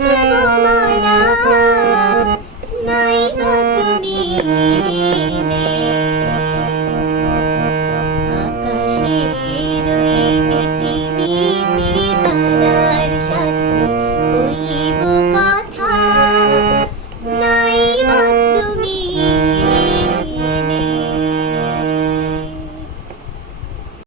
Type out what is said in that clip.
তোমার